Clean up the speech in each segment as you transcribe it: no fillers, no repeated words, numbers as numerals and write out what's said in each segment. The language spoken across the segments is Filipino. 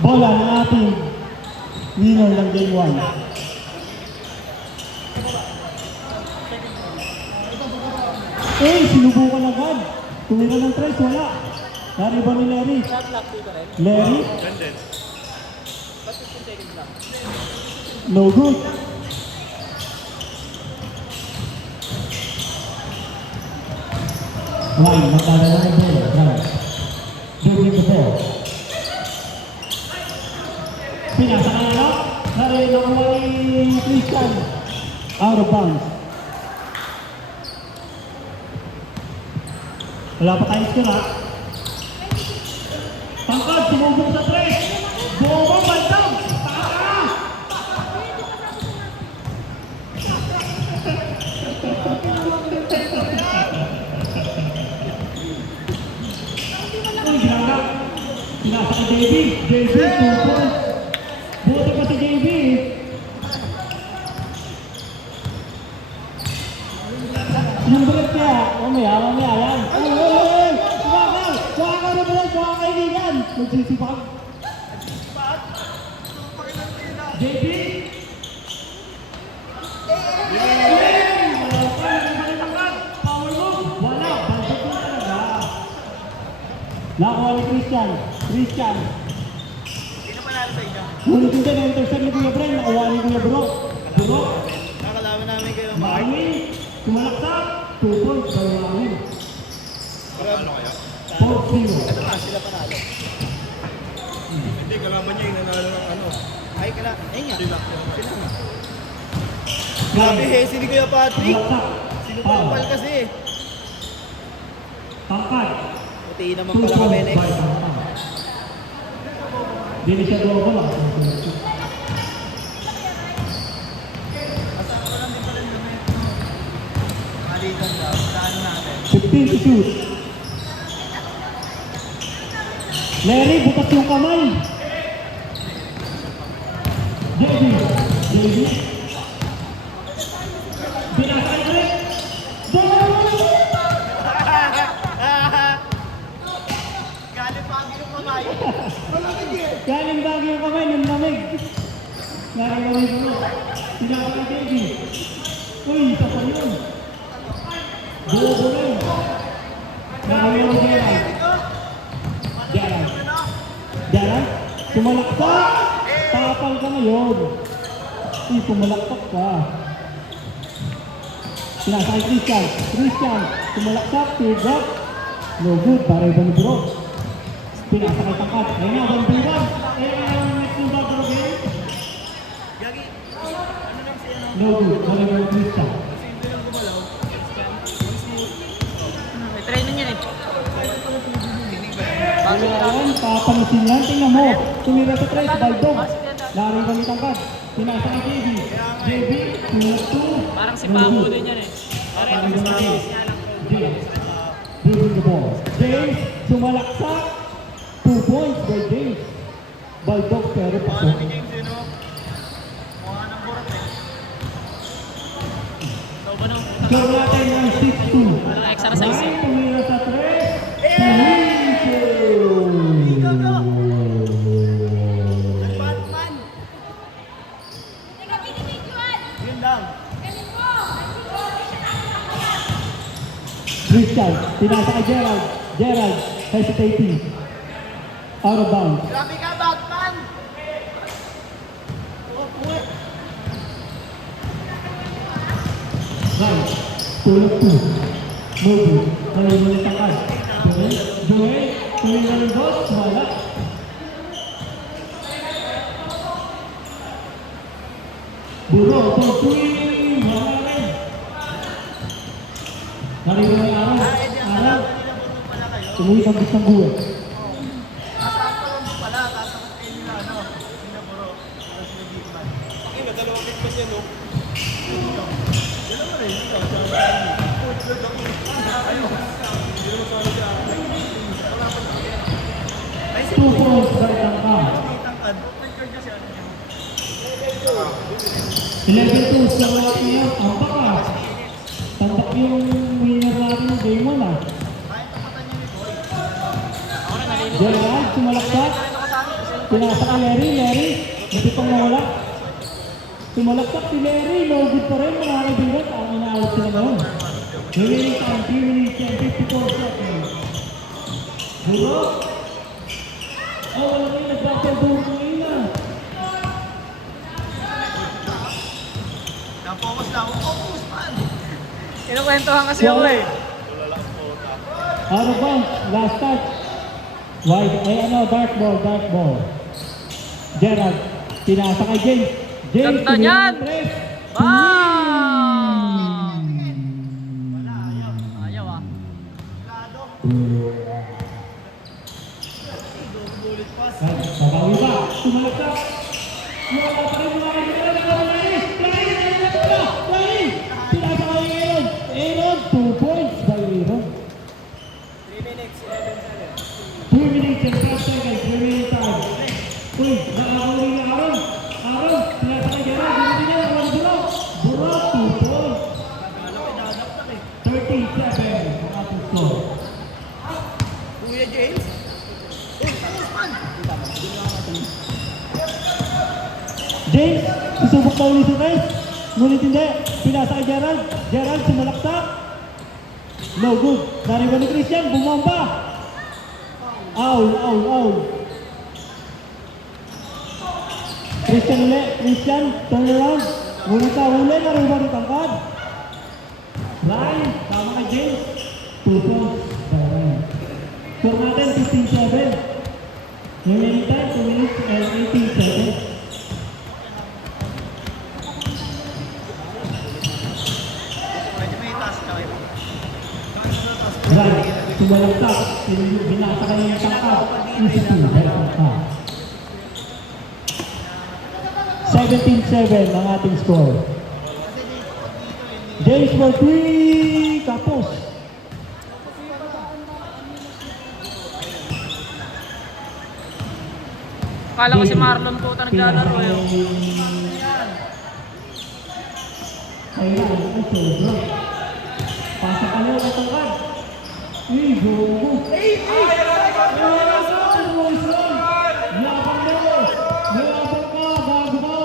Bola ng ating winner ng game 1. Sinubukan agad. Tumira ng tres, wala. Lari ba ni Larry? Larry? No good. Line, magdadala ng bola. Right. Moving the ball. Pinasa ka na. Lari nakuha ni Christian. Out of bounds. Wala pa tayong sila. Pangkad, sumubok sa tres. Buo bantang. Taka! Ay, ginagak. Pinasa ka JB. JB, 2 points. Buti pa si JB. Yung break niya. Mamaya yan. Suwaka na ba? Suwaka kaibigan. Magsisipag. JB? Power move. Wala. Bantot mo talaga. Nakuha ni Christian. Sino panalo sa inyo? Ngunit hindi na intercept ni Kuya Bren. Nakuha ni Kuya Bro. Nakakalaman namin kayo ng Marvin. Tumalaksak. 2 points. Gawin namin. Ano kaya? 4-0. Ito nga, sila panalo. Hindi, kalaban niya yung nanalo ng ano. Ay, ayun nga. Sila. Sila nga. Grabe, hesi ni Kuya Patrick. Tumalaksak. Sinupapal kasi eh. Pangkat. Puti naman 2 pala kami points. next. Hindi siya doon ko lang. Malitan daw. Saan natin? 15 to shoot. Larry, butas yung kamay. JB. Binasa ka rin. Galing pagi yung kamay. Galing bagay yung kamay ng lamig. Galing kamay. Binasa ka JB. Uy, isa pa yun. Buo rin. Nakawin mo Gerald, tumalakpak! Tapal ka ngayon. Tumalakpak ka. Pinasa kay Christian, tumalakpak, tugak. No good, para ibang bro. Pinasa kay Takat. Ayun na, 1v1. Next yung bago game. Gagi. Ano lang siya no? No good, para ibang Christian. Kasi hindi lang gumalaw. May training yan eh. Ayan, papanusin yan. Tingnan mo. Tumira sa tres, Baldog. Lari ba ni Takat? Pinasa kay JB. JB, 2-2. Parang si Pamo din yan eh. Parang si Pamo. James. Dribbling the ball. James, sumalaksak. 2 points by James. Baldog pero pasok. James yun no? Mukha ng burat eh. So ba nung Score natin ng 6-2. parang exercise eh. Ryan, tumira sa tres. Batman! Yun lang. Christian, pinasa kay Gerald. Gerald, hesitating. Out of bounds. Grabe ka, Batman! Right. Tulog 2. Move. Ngayon mo nitakas. Joel, tumira ng boss. Wala. Buro, pag-swing. Wala rin. Narinig ang araw. Araw. Tumuwi kang gusto ng buhay. Nasaan pa pala, tatakot kayo nila, ano? Sila Buro. Tapos yung Gitman. Okay, madalawang kick pa siya, no? Yan naman eh, ikaw. May 2 points by Tangka. tangkad. Tangkad kasi ano niya. 11-2 sa mga niya. Tampak ka. Tampak yung winner natin ng game 1 ah. Kahit tapatan niya ni Boy. Ako na nalilito. Gerald, sumalaksak. Ito ka sa amin kasi Pinasa ka Larry. Hindi pang nawala. Tumalaksak si Larry. No good pa rin mga kaibigan. Ang ina-out sila ngayon. Remaining time, 3 minutes and 54 seconds. Duro. Oh, wala kayo. Nagpapagduro ng ina. Na-focus na ako. Focus man. Kinukwentuhan kasi ako eh. Out of bounds. Last touch. Wide. Dark ball. Gerald. Pinasa kay James. Ganda niyan! Ayaw ah. Babawi ba? Tumalagsak. Wala pa rin mga Lain! Pinasa kay Aaron. Aaron, 2 points by Aaron. 3 minutes and 5 seconds. Remaining time. Uy, nakakawin ni Aaron. Aaron, pinasa kay Gerald. Hindi niya, walang Buro, 2 points. 37 ang ating score. Kuya James. Focus man. James, susubok na ulit si Rice. Ngunit hindi. Pinasa kay Gerald. Gerald, sumalaksak. No good. Nariwan ni Christian. Bumamba. Owl. Christian ulit. Christian, turn around. Ngunit na huli. Nariwan ni Tangkad. Ryan, tama kay James. 2 points. Score natin, 15-7. Remaining time, 2 minutes and 18 seconds. Medyo may task ka kayo. Right, sumalagtak, binasa ka niya yung tangkad, easy, right, 17-7 ang ating score. James for 3, tapos. Akala ko si Marlon po naglalaro eh. Ayan, ay sobra. Pasa ka niya, katangkad. Gogo. Yabang mo! Yabang ka! Bago ka!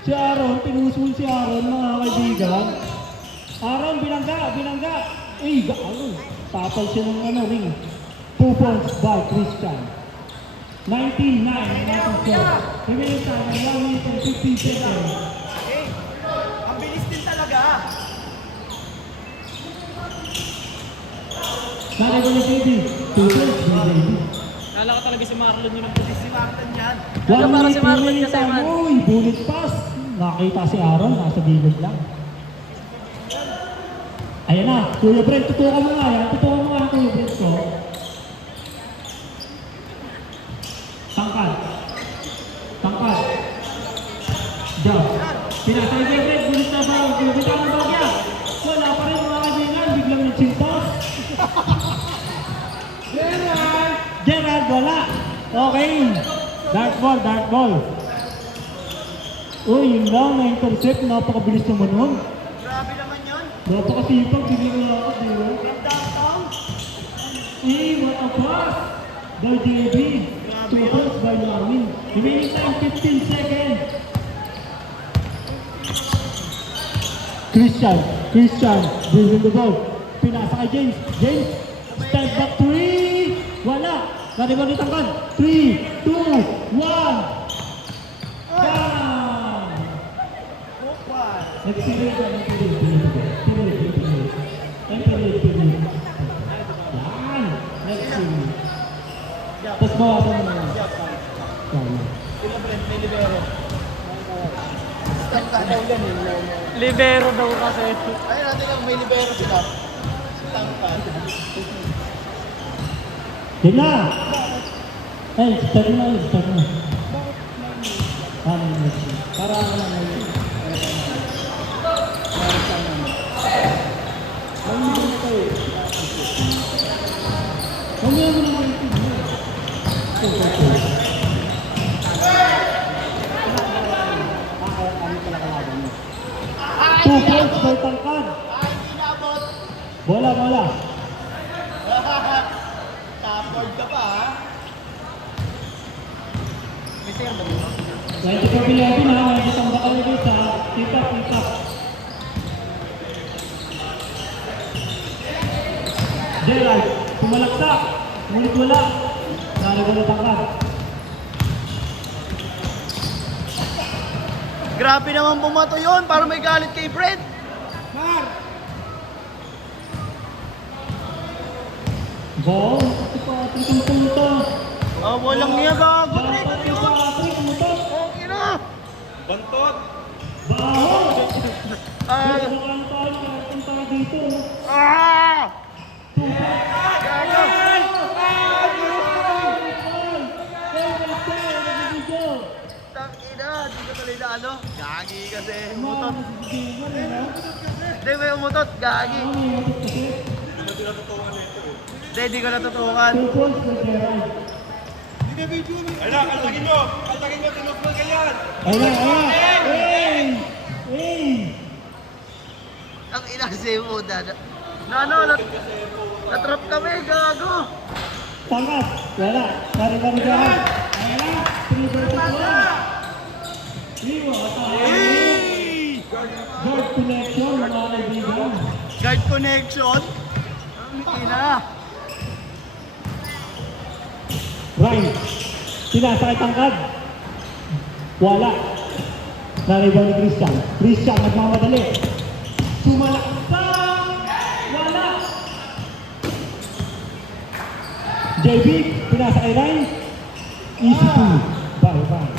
Si Aaron, tinusul si Aaron mga kaibigan. Aaron, binangga! Gaano? Tapal siya ng ring. 2 points by Christian. 19-9 ang ating score. Remaining time, 1 minute and 15 seconds. Ang bilis din talaga. Nari ko na JB. 2 points by JB. Akala ko talaga si Marlon yun ang Si Martin yan. Ano para si 1 Marlon minute kasi, man? Uy, bullet pass. Nakita si Aaron, nasa gilid lang. Ayan na, Kuya Brent, tutukan mo nga yan. Tutukan mo nga yan, Kuya Brent ko. Tangkad. Jump. Pinasa ni Kuya Brent, bullet na sa kinabita ng bagya. Wala pa rin mga kaibigan, biglang nagsintos. Gerald, wala. Okay. Dark ball. Uy, yun lang, na-intercept. Napakabilis naman nun. Grabe naman yun. Napakasipag, binigyan lang ako, di ba? From downtown. What a pass! By JB. 2 points by Marvin. Remaining time, 15 seconds. Christian, dribbling the ball. Pinasa kay James. Step back 3. Wala. Nariwan ni Tangkad. 3, 2, 1. Down! Nagsilid ka. Yan. Nagsilid. Tapos bawasan mo na. Sila Brent, may libero. Libero daw kasi. Ayun natin lang, may libero sila. Tangkad. Yan na! Ay, start na. Para ano na yun. Mamaya mo naman yung tignan. 2 points by Tangkad. Ay, hindi naabot. Bola. Tapord ka pa ha. player ba dito? Dahil sa Pilipin ha, may isang bakal nito sa tip-up. Gerald, pumalaksak. Ngunit wala. Nalagyan na tangkad. Grabe naman bumato yun, para may galit kay Fred. Ball. Ito pa, trikong punto. Oh, walang niya gago, Fred. Ano Ito yun? pa, trik, punto. Okay na. Bantot! Baho. Ah! Ito ang tayo, punta dito. Ah! Gago. Tangina, di ka tuloy na ano? Gagi kasi. Umutot. Hindi, may umutot. Gagi. Hindi, di ko natutukan. Ala, kaltagin nyo! Kaltagin nyo, tinukman ka yan! Ang inasay mo na. Natrap kami, gago. Tangkat, wala. Kari-kari jalan. Ayan, 3-1. Guard connection, mga kaibigan. Guard connection. Ang ina. Ryan, sinasakay tangkad. Wala. Naribaw ni Christian. Christian, nagmamadali. Sumalaksak. Wala. JB, pinasakay Ryan. Easy to. Bye-bye.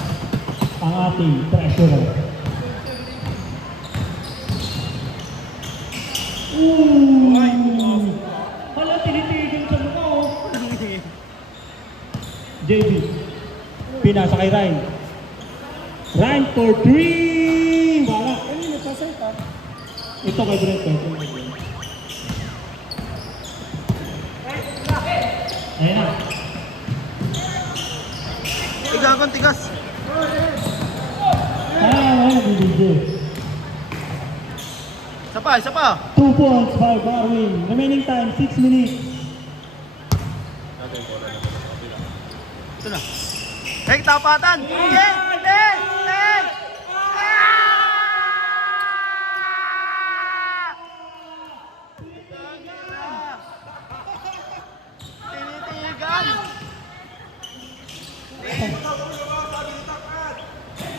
Ang ating treasurer. Hala, tinitigil sa mukha oh. JB, pinasa kay Ryan. Ryan for 3! Wala. Ito kay Brent. Ayan na. Igagon, tigas. DJ. Isa pa, isa pa. 2 points by Barwin. Remaining time, 6 minutes. Ito na. Hek, tapatan! Hek! Hek! Hek! Tinitigan!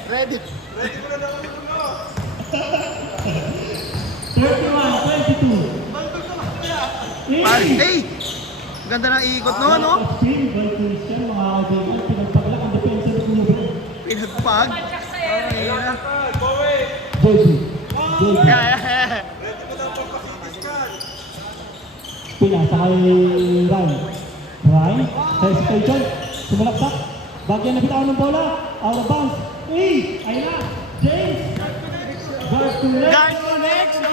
Ready? 31-22. Hey! Ganda ng ikot no, no? Spin by Christian, mga kaibigan. Pinagpaglak ang depensa ng Kuya Brent. Pinagpag. JB. Yeah. Pinasa kay Ryan. Ryan, hesitation. Sumalaksak. Bagyan na bitawan ng bola. Out of bounds. Ayun na. James. Guard to left. Guard to next.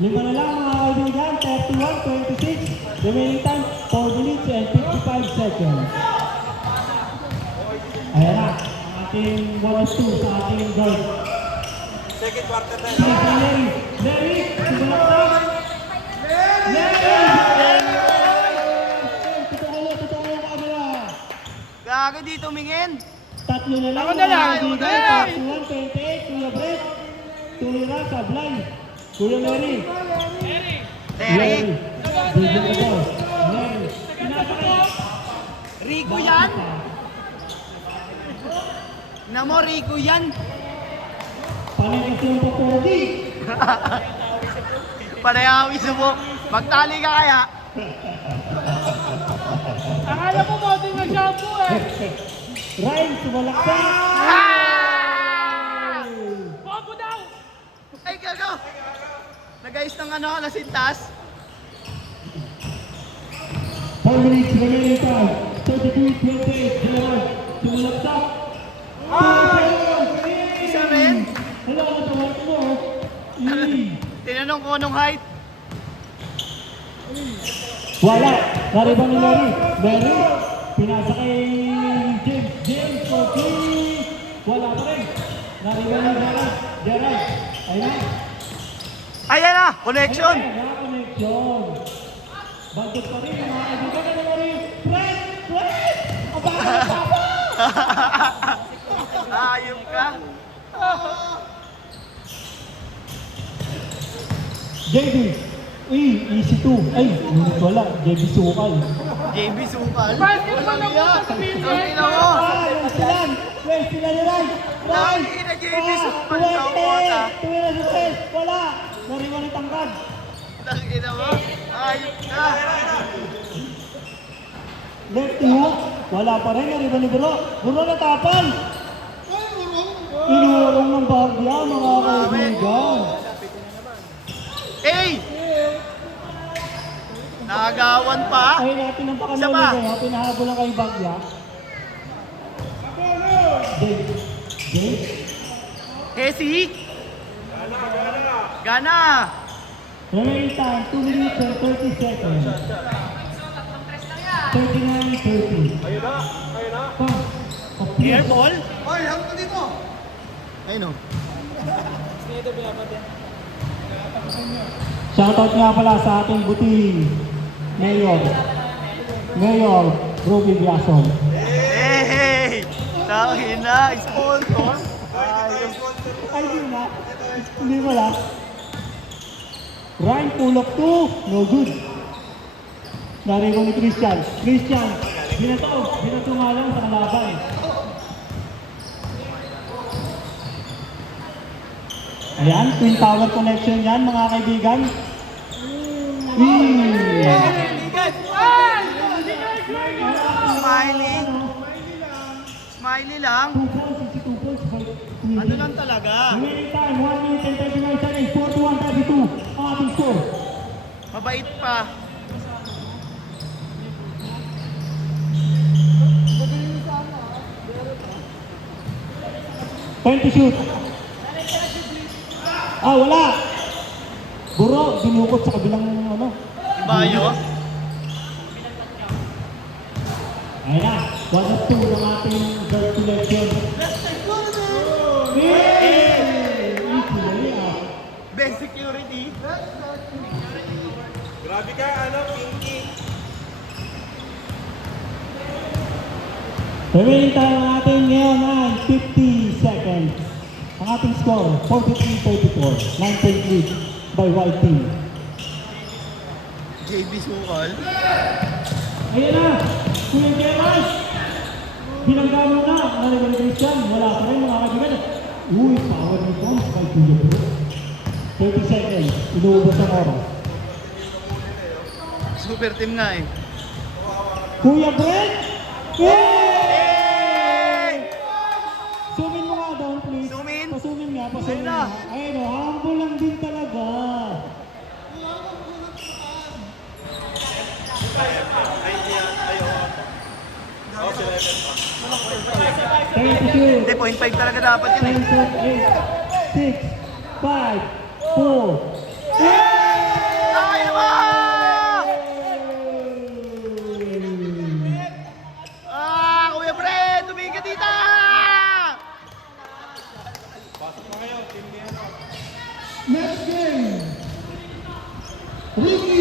Lima na lang mga kaibigan. 31-26. Remaining time, 4 minutes and 55 seconds. Ayan na. Ang ating 1-2 sa ating guard. Second quarter na. Larry. Larry. Sumalaksak. Totoo yung camera. Gago dito tumingin. Tatlo na lang. Ako na lang. Mga kaibigan. Hey! 31-28. Kuya Brett. Tulira sa blind. Kuya Larry. Terry. Bigyan ko po. Larry. Rico yan? Namo, Rico yan? Panigas yung papogi. Panayawi mo. Magtali ka kaya? Akala ko mounting na shampoo eh. Ryan, sumalaksak. Bobo daw! Ay, gago! Nag-ayos ng ano, nasintas. 4 minutes remaining time. 32-28. Gerald, sumalaksak. Isa rin. Hala, natawag mo. Tinanong ko anong height. Wala. Nariba ni Larry. Larry, pinasa kay James. James for 3. Wala pa rin. Nariba ni Gerald. Gerald. Ayun na. Ayan na! Connection! Connection. Bandot pa rin yung mga kaibigan. Ano na rin? Fred! Fred! Ang baka ng papa! Ayop ka. JB! Uy, easy 2. Ay, ngunit wala. JB Sukal. JB Sukal. Basketball na po sa Ang Vincent. ina mo. Wait sila! Wait sila ni Ray! Ray! Lagi na JB Sukal na bota. Tuwi na si Fred! Wala! Nariwan ang tangkad. Ang ina mo. Ayop ka. Lefty hook. Wala pa rin. Nariwan ni Buro. Buro na tapal! Inurong ng bagya, mga kaibigan. Hey! Nagawan pa. Ay, natin ang Isa pakanuli pa. kayo. Pinahabol lang kayong bagya. Dave. Dave? Hesi. Gana. Remaining time, 2 minutes and 30 seconds. 39-30. Ayun na, ayun na. Airball. Oy, hawak mo dito. Ayun o. Shoutout nga pala sa ating buting Mayor. Mayor Ruby Biason. Hey! Tangin na, sponsor. Ay, di na. Hindi wala. Ryan pull up 2. No good. Narinig ni Christian. Christian, binato. Binato nga lang sa kalaban. Ayan, twin tower connection yan mga kaibigan. Smiley. Smiley lang. 2 points, 62 points. Ano lang talaga? Remaining time, 1 minute and 39 seconds. 41-32 ang ating score. Mabait pa. Point to shoot. Ah, wala. Buro, dinukot sa kabilang ano. Ibayo. Ayan na. 1-2 ng ating third selection. Best security. Grabe ka, Pinky. Remaining time ang ating ngayon ay 50 seconds. Ang ating score, 43-34. 9-point lead by white team. JB Sukal. Ayan na! Kuya Kemal! Binangga mo na! Narinig ni Christian, wala pa rin mga kaibigan. Uy, power ni Pons kay Kuya Bro. 30 seconds, inuubos ang oras. Super team nga eh. Kuya Brent! Hey! Sumin mo nga doon, please. Sumin? Pasumin nga, pasumin Ayun na. nga. Ayun o, humble lang din talaga. Thank you. Hindi, 0.5 talaga dapat yun eh. 10, 8, 6, 5, 4. Ay, ano ba? Kuya Bre, tumingin ka dito! Next game. Ricky